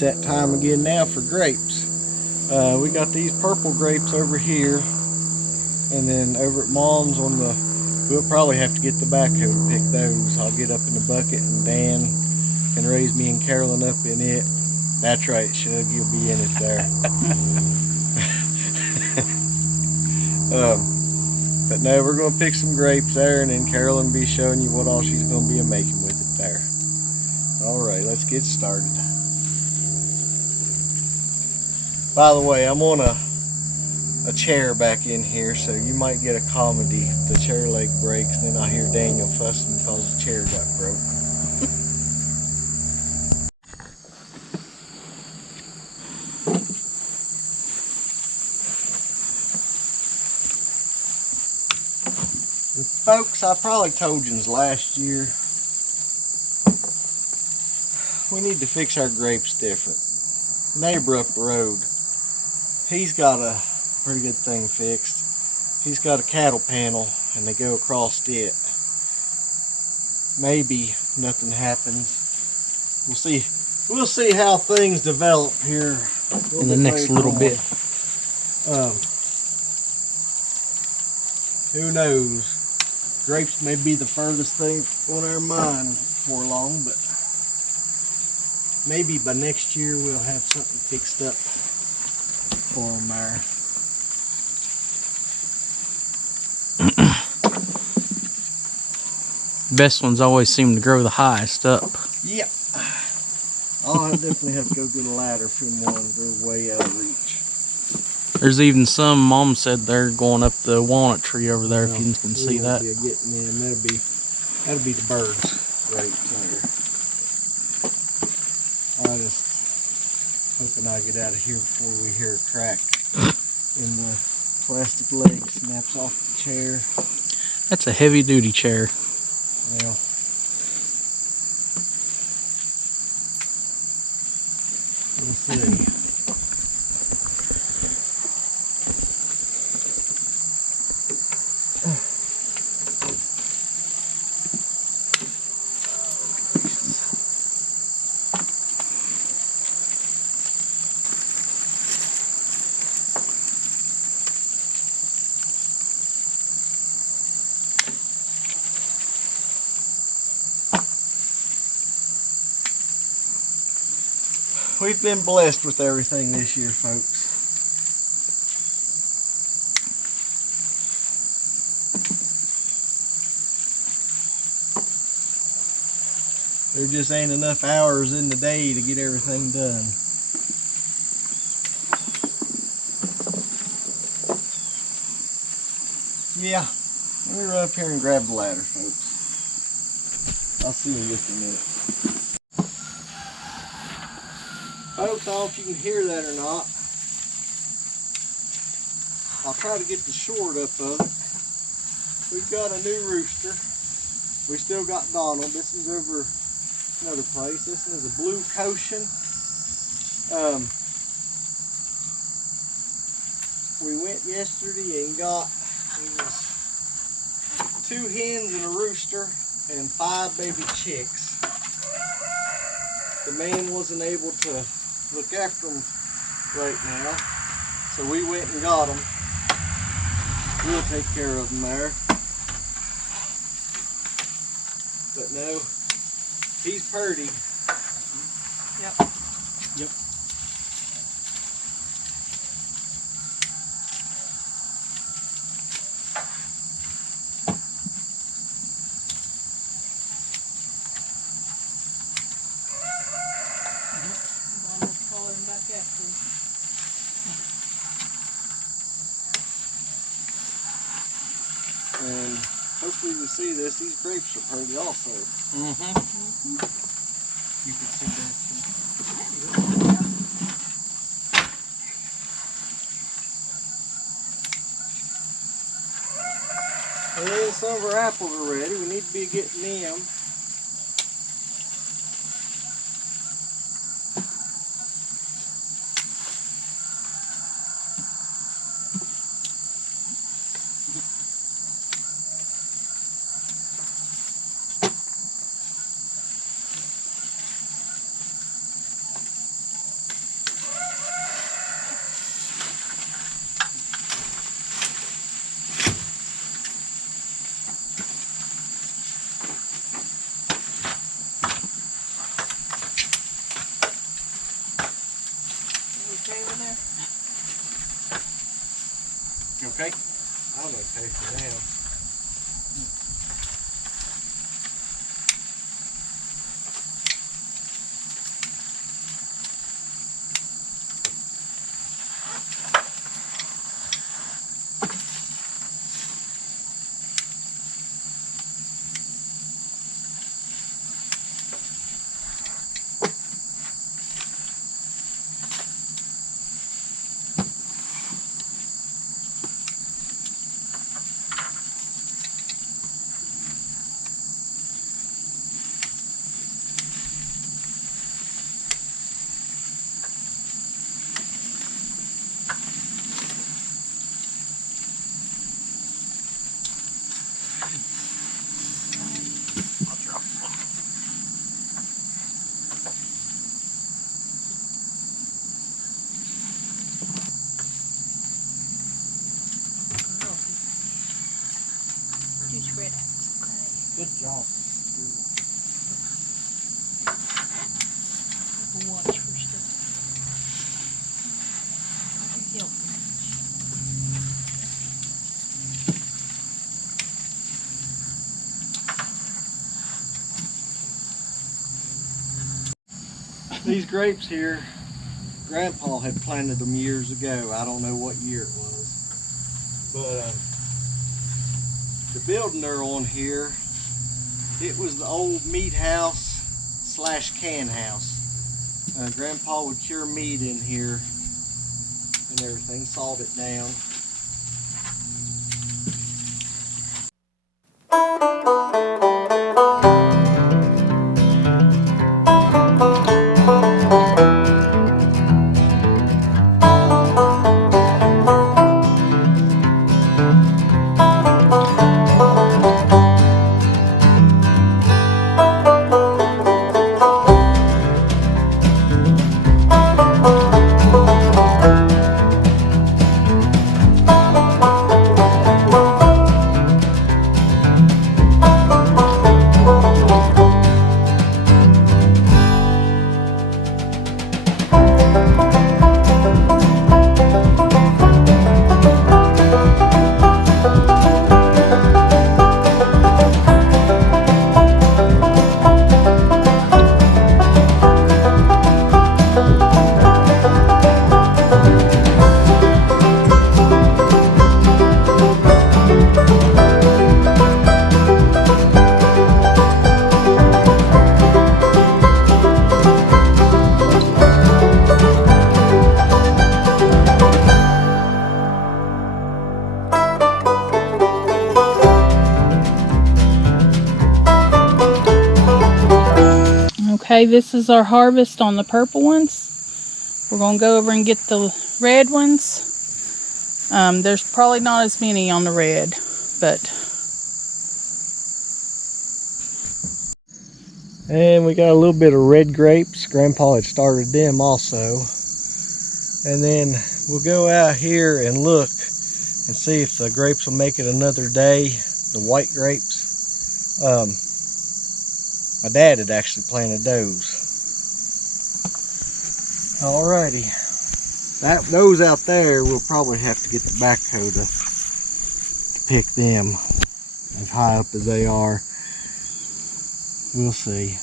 It's that time again now for grapes. We got these purple grapes over here, and then over at Mom's on the, we'll probably have to get the backhoe to pick those. I'll get up in the bucket and Dan can raise me and Carolyn up in it. That's right, Shug, you'll be in it there. But no, we're going to pick some grapes there, and then Carolyn will be showing you what all she's going to be making with it there. All right, let's get started. By the way, I'm on a chair back in here, so you might get a comedy if the chair leg breaks, and then I hear Daniel fussing because the chair got broke. Folks, I probably told you last year, we need to fix our grapes different. Neighbor up the road, he's got a pretty good thing fixed. He's got a cattle panel and they go across it. Maybe nothing happens. We'll see how things develop here in the next little bit. Who knows? Grapes may be the furthest thing on our mind for long, but maybe by next year we'll have something fixed up for them there. Best ones always seem to grow the highest up. Yep. I'll definitely have to go get a ladder for them ones. They're way out of reach. There's even some, Mom said they're going up the walnut tree over there, if you can see that. Be getting in. That'll be the birds right there. I just hoping I get out of here before we hear a crack and the plastic leg snaps off the chair. That's a heavy duty chair. Well, we'll see. We've been blessed with everything this year, folks. There just ain't enough hours in the day to get everything done. Yeah, let me run up here and grab the ladder, folks. I'll see you in just a minute. Folks, I don't know if you can hear that or not. I'll try to get the short up of it. We've got a new rooster. We still got Donald. This is over another place. This is a blue Cochin. We went yesterday and got 2 hens and a rooster and 5 baby chicks. The man wasn't able to look after them right now, so we went and got them. We'll take care of them there. But no, he's purdy. Yep. Yep. And hopefully you see this. These grapes are pretty also. You can see that too. And then some of our apples are ready. We need to be getting them. Okay. I'm gonna pay for now. Good job. Watch for stuff. Help. These grapes here, Grandpa had planted them years ago. I don't know what year it was. But the building they're on here, it was the old meat house / can house. Grandpa would cure meat in here and everything, salt it down. Okay, this is our harvest on the purple ones. We're going to go over and get the red ones. There's probably not as many on the red, but... And we got a little bit of red grapes. Grandpa had started them also. And then we'll go out here and look and see if the grapes will make it another day, the white grapes. My dad had actually planted those. Alrighty. Those out there, we'll probably have to get the backhoe to pick them as high up as they are. We'll see.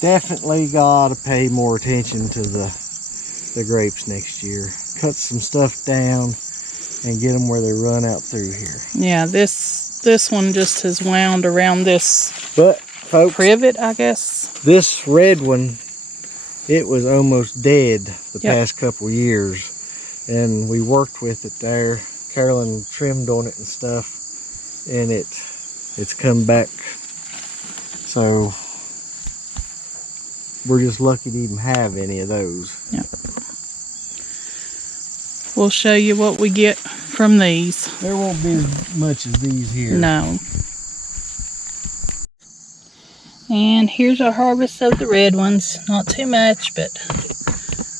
Definitely gotta pay more attention to the grapes next year. Cut some stuff down and get them where they run out through here. Yeah, this one just has wound around this But folks, privet, I guess. this red one, it was almost dead the past couple years, and we worked with it there. Carolyn trimmed on it and stuff, and it's come back. So we're just lucky to even have any of those. Yep. We'll show you what we get from these. There won't be as much as these here. No. And here's our harvest of the red ones. Not too much, but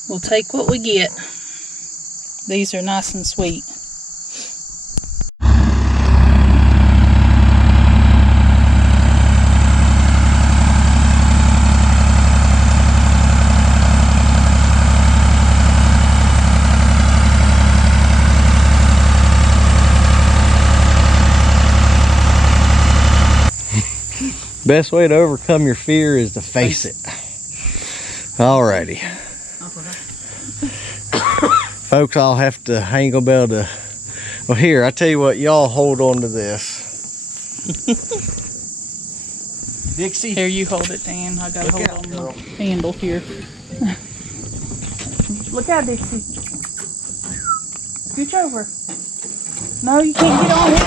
we'll take what we get. These are nice and sweet. Best way to overcome your fear is to face it. Alrighty. Folks, I ain't gonna be able to. Well, here, I tell you what, y'all hold on to this. Dixie? Here, you hold it, Dan. I gotta hold on the handle here. Look out, Dixie. Scooch over. No, you can't get on it.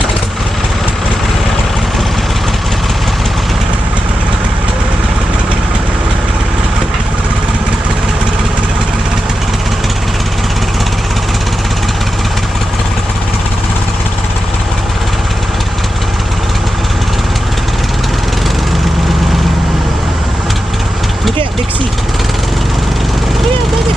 Look out, Dixie. Yeah, baby.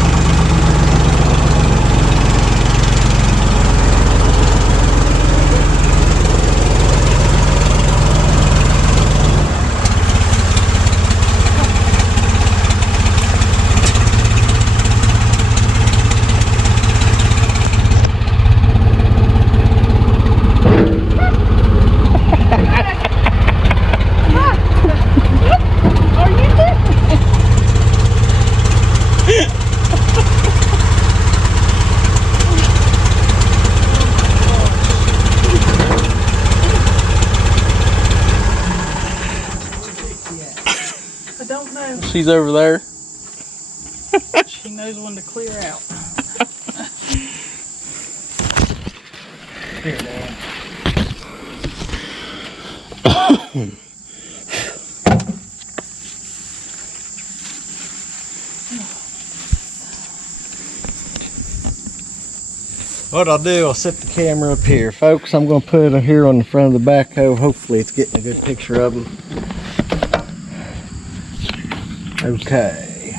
I don't know. She's over there. She knows when to clear out. Here, man. What I'll do, I'll set the camera up here. Folks, I'm going to put it here on the front of the backhoe. Hopefully it's getting a good picture of them. Okay.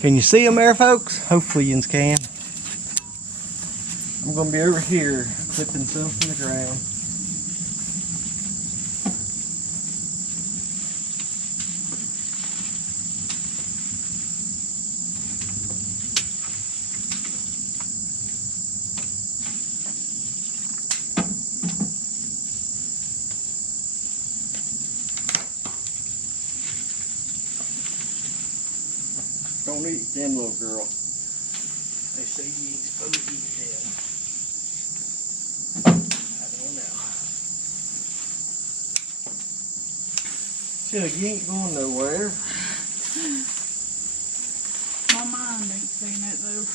Can you see them there, folks? Hopefully you can. I'm going to be over here clipping some from the ground. Don't eat them, little girl. They say you ain't supposed to eat them. I don't know. Chug, you ain't going nowhere. My mind ain't saying that though.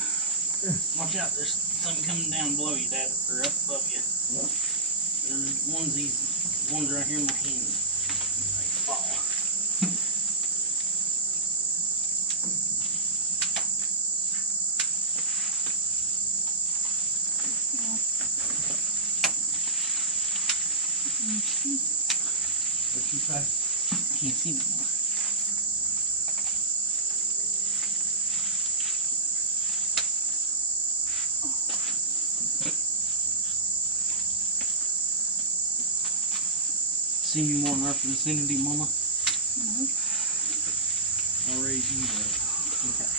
Watch out, there's something coming down below you, Dad, or up above you. What? There's ones right here in my hand. They fall. What you say? Can't see no more. See any more in our vicinity, Mama? No. I'll raise you up. Okay.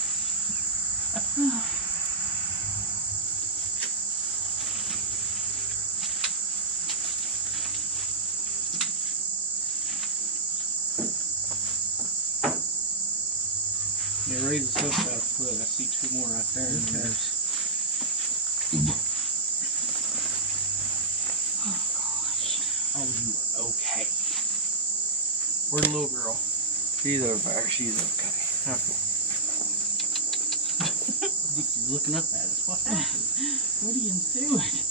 Yeah, raise us up about a foot. I see two more right there. And Okay. there's Oh, you are okay. Where's the little girl? She's over there. She's okay. Dixie's looking up at us. What happened? What are you doing?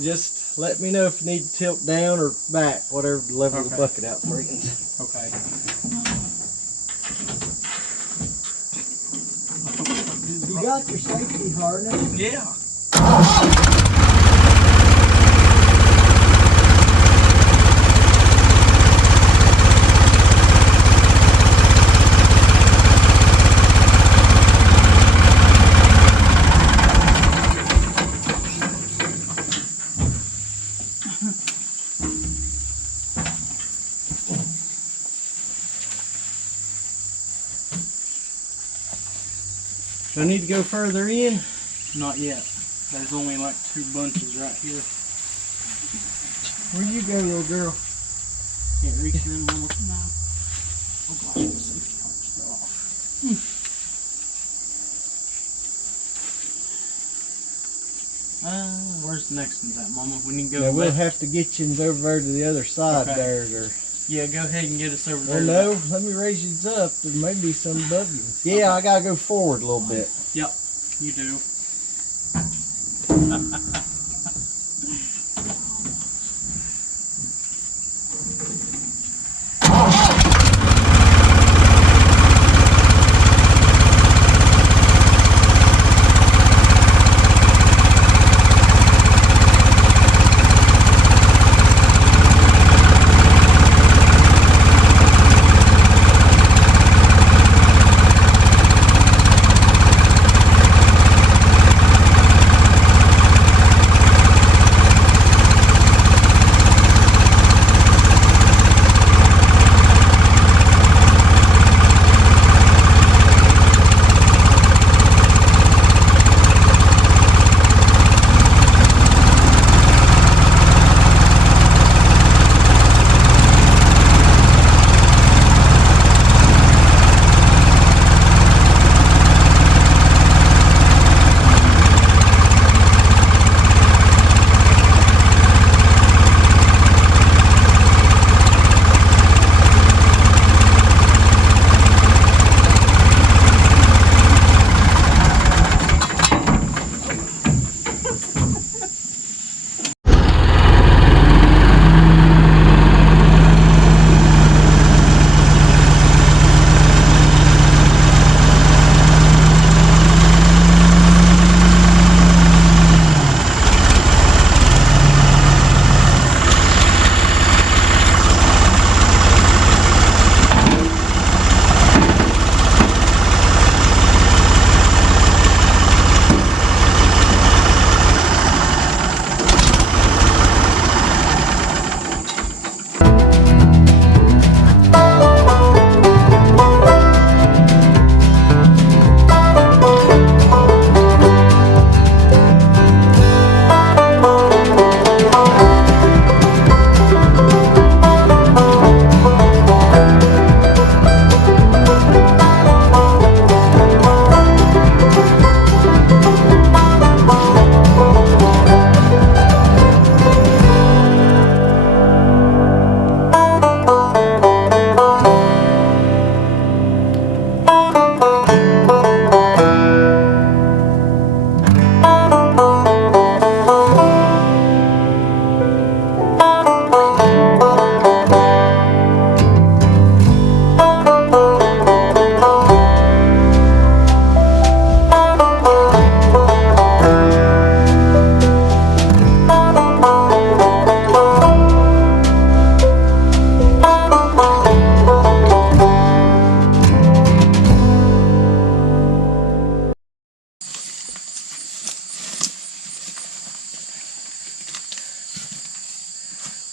Just let me know if you need to tilt down or back, whatever the level of the Okay. bucket outbrings. Okay. You got your safety harness? Yeah. Do I need to go further in? Not yet. There's only like two bunches right here. Where you go, little girl? Can't reach them, Mama. No. Oh gosh, the safety harness fell off. Where's the next one's at, Mama? We need to go. Now, we'll left. have to get you over there to the other side Okay. there. Or, Yeah, go ahead and get us over well, there. no, let me raise you up. There may be some above you. Yeah, I gotta go forward a little bit. Yep, you do.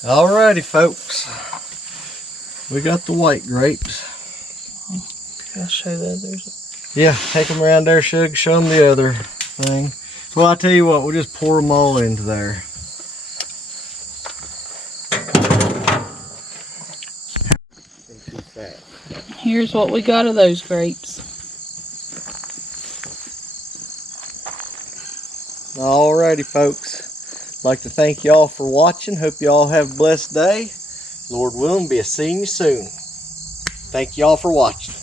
Alrighty, folks. We got the white grapes. I'll show the others. Yeah, take them around there, show them the other thing. Well, I tell you what, we'll just pour them all into there. Here's what we got of those grapes. Alrighty, folks. I'd like to thank y'all for watching. Hope y'all have a blessed day. Lord willing, be seeing you soon. Thank y'all for watching.